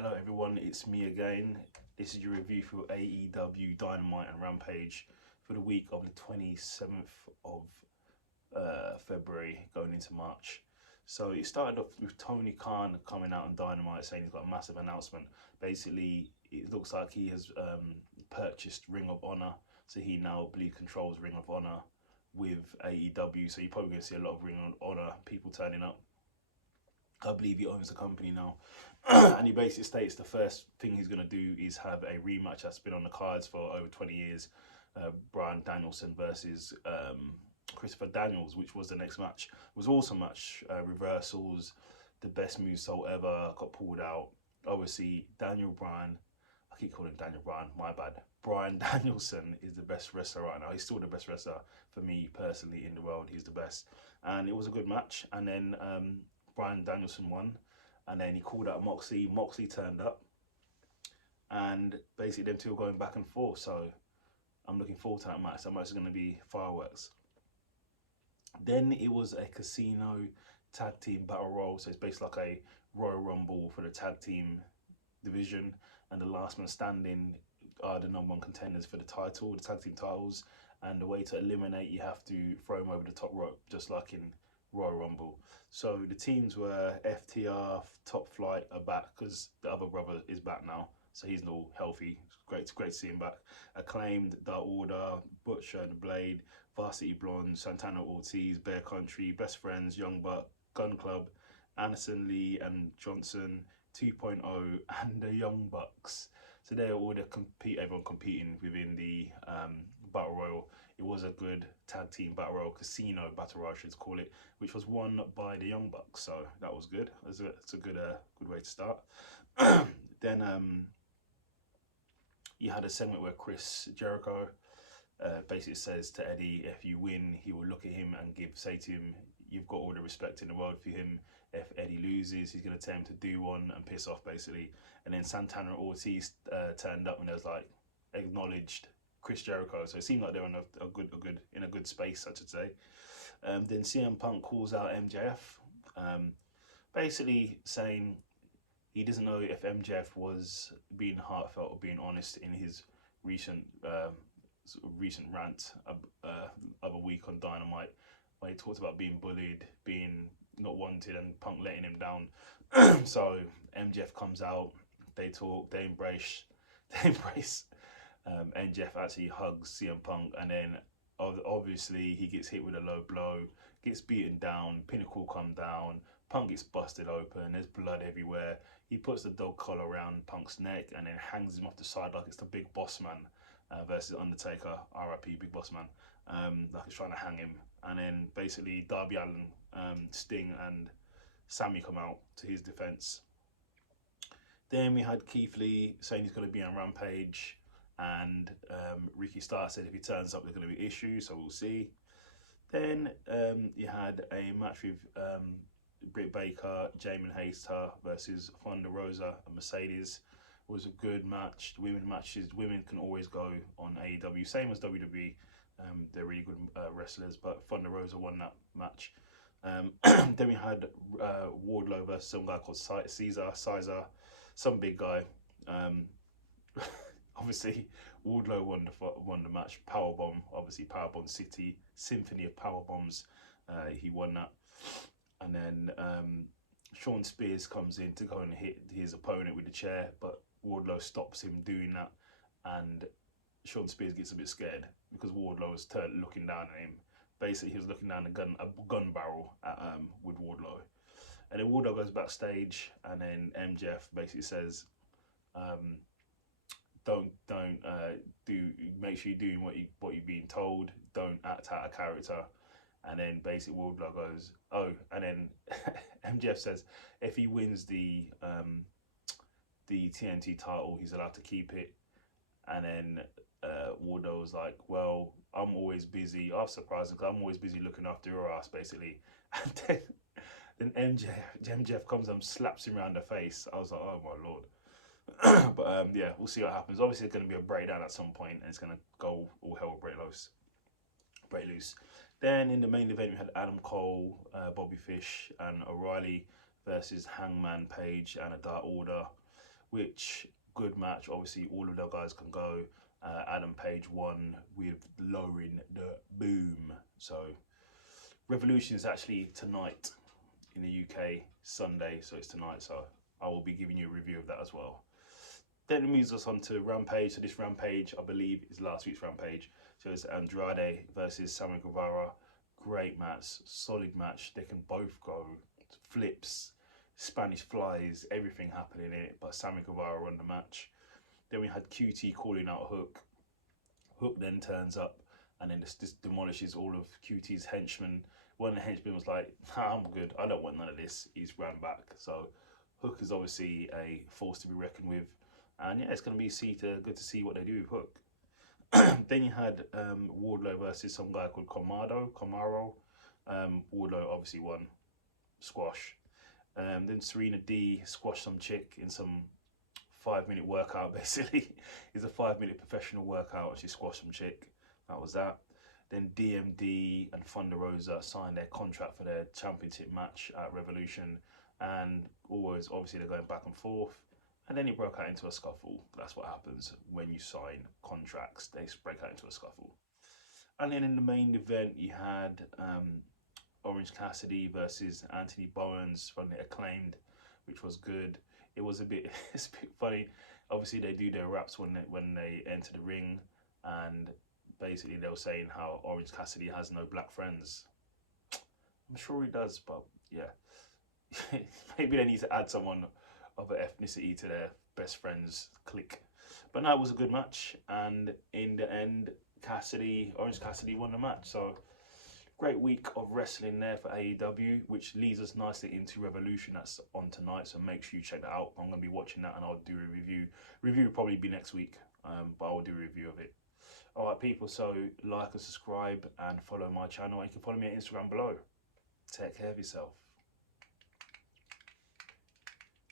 Hello everyone, it's me again. This is your review for AEW Dynamite and Rampage for the week of the 27th of February going into March. So it started off with Tony Khan coming out on Dynamite saying he's got a massive announcement. Basically, it looks like he has purchased Ring of Honor, so he now believe controls Ring of Honor with AEW. So you're probably going to see a lot of Ring of Honor people turning up. I believe he owns the company now. And he basically states the first thing he's going to do is have a rematch that's been on the cards for over 20 years. Bryan Danielson versus Christopher Daniels, which was the next match. It was an awesome match. Reversals, the best movesault ever, got pulled out. Obviously, I keep calling him Daniel Bryan, my bad. Bryan Danielson is the best wrestler right now. He's still the best wrestler for me personally in the world. He's the best. And it was a good match. And then Bryan Danielson won, and then he called out Moxley. Moxley turned up, and basically them two are going back and forth. So I'm looking forward to that match. That match is going to be fireworks. Then it was a casino tag team battle royal. So it's basically like a Royal Rumble for the tag team division, and the last man standing are the #1 contenders for the title, the tag team titles. And the way to eliminate, you have to throw them over the top rope, just like in Royal Rumble. So the teams were FTR, Top Flight are back because the other brother is back now, so he's all healthy. It's great to see him back. Acclaimed, Dark Order, Butcher and the Blade, Varsity Blonde, Santana Ortiz, Bear Country, Best Friends, Young Buck, Gun Club, Anderson, Lee and Johnson, 2.0 and the Young Bucks. So they're all everyone competing within the Battle Royal. It was a good tag team battle royal, casino battle royal, I should call it, which was won by the Young Bucks. So that was good. It's a good way to start. Then you had a segment where Chris Jericho basically says to Eddie, if you win, he will look at him and say to him, you've got all the respect in the world for him. If Eddie loses, he's going to tell him to do one and piss off, basically. And then Santana Ortiz turned up and there was like acknowledged Chris Jericho, so it seemed like they're in a good space, I should say. Then CM Punk calls out MJF, basically saying he doesn't know if MJF was being heartfelt or being honest in his recent rant of a week on Dynamite, where he talked about being bullied, being not wanted, and Punk letting him down. So MJF comes out, they talk, they embrace. MJF actually hugs CM Punk, and then obviously he gets hit with a low blow, gets beaten down, Pinnacle come down, Punk gets busted open, there's blood everywhere. He puts the dog collar around Punk's neck and then hangs him off the side like it's the Big Boss Man versus Undertaker, RIP Big Boss Man, like he's trying to hang him. And then basically Darby Allin, Sting and Sammy come out to his defense. Then we had Keith Lee saying he's going to be on Rampage, and Ricky Starr said if he turns up, there's going to be issues, so we'll see. Then you had a match with Britt Baker, Jamie Hayter versus Thunder Rosa and Mercedes. It was a good match. Women can always go on AEW, same as WWE. They're really good wrestlers, but Thunder Rosa won that match. Then we had Wardlow versus some guy called Caesar, some big guy. Obviously, Wardlow won the match. Powerbomb, obviously Powerbomb City, Symphony of Powerbombs. He won that. And then Sean Spears comes in to go and hit his opponent with the chair, but Wardlow stops him doing that. And Sean Spears gets a bit scared because Wardlow was looking down at him. Basically, he was looking down a gun barrel at with Wardlow. And then Wardlow goes backstage, and then MJF basically says, make sure you're doing what you're being told. Don't act out of character. And then basically Wardlow goes, oh, and then MJF says if he wins the TNT title, he's allowed to keep it. And then Wardlow was like, well, I'm always busy. I was surprised because I'm always busy looking after your ass, basically. And then MJF comes and slaps him around the face. I was like, oh my lord. But yeah, we'll see what happens. Obviously, it's going to be a breakdown at some point, and it's going to go all hell break loose. Then in the main event, we had Adam Cole, Bobby Fish, and O'Reilly versus Hangman Page and a Dark Order. which good match. Obviously, all of the guys can go. Adam Page won with lowering the boom. So Revolution is actually tonight in the UK, Sunday, so it's tonight. So I will be giving you a review of that as well. Then it moves us on to Rampage. So this Rampage, I believe, is last week's Rampage. So it's Andrade versus Sammy Guevara. Great match, solid match. They can both go flips, Spanish flies, everything happening in it. But Sammy Guevara won the match. Then we had QT calling out Hook. Hook then turns up and then this demolishes all of QT's henchmen. One of the henchmen was like, nah, I'm good. I don't want none of this. He's ran back. So Hook is obviously a force to be reckoned with. And yeah, it's going to be good to see what they do with Hook. Then you had Wardlow versus some guy called Camaro. Wardlow obviously won. Squash. Then Serena D squashed some chick in some 5-minute workout, basically. It's a 5-minute professional workout and she squashed some chick. That was that. Then DMD and Thunder Rosa signed their contract for their championship match at Revolution. And always, obviously, they're going back and forth. And then it broke out into a scuffle. That's what happens when you sign contracts. They break out into a scuffle. And then in the main event, you had Orange Cassidy versus Anthony Bowens from the Acclaimed, which was good. It was it's a bit funny. Obviously, they do their raps when they enter the ring. And basically, they were saying how Orange Cassidy has no black friends. I'm sure he does, but yeah. Maybe they need to add someone of an ethnicity to their best friends clique. But no, it was a good match, and in the end, Orange Cassidy won the match. So great week of wrestling there for AEW, which leads us nicely into Revolution. That's on tonight, so make sure you check that out. I'm going to be watching that and I'll do a review. Review will probably be next week, but I'll do a review of it. Alright people, so like and subscribe and follow my channel. You can follow me on Instagram below. Take care of yourself.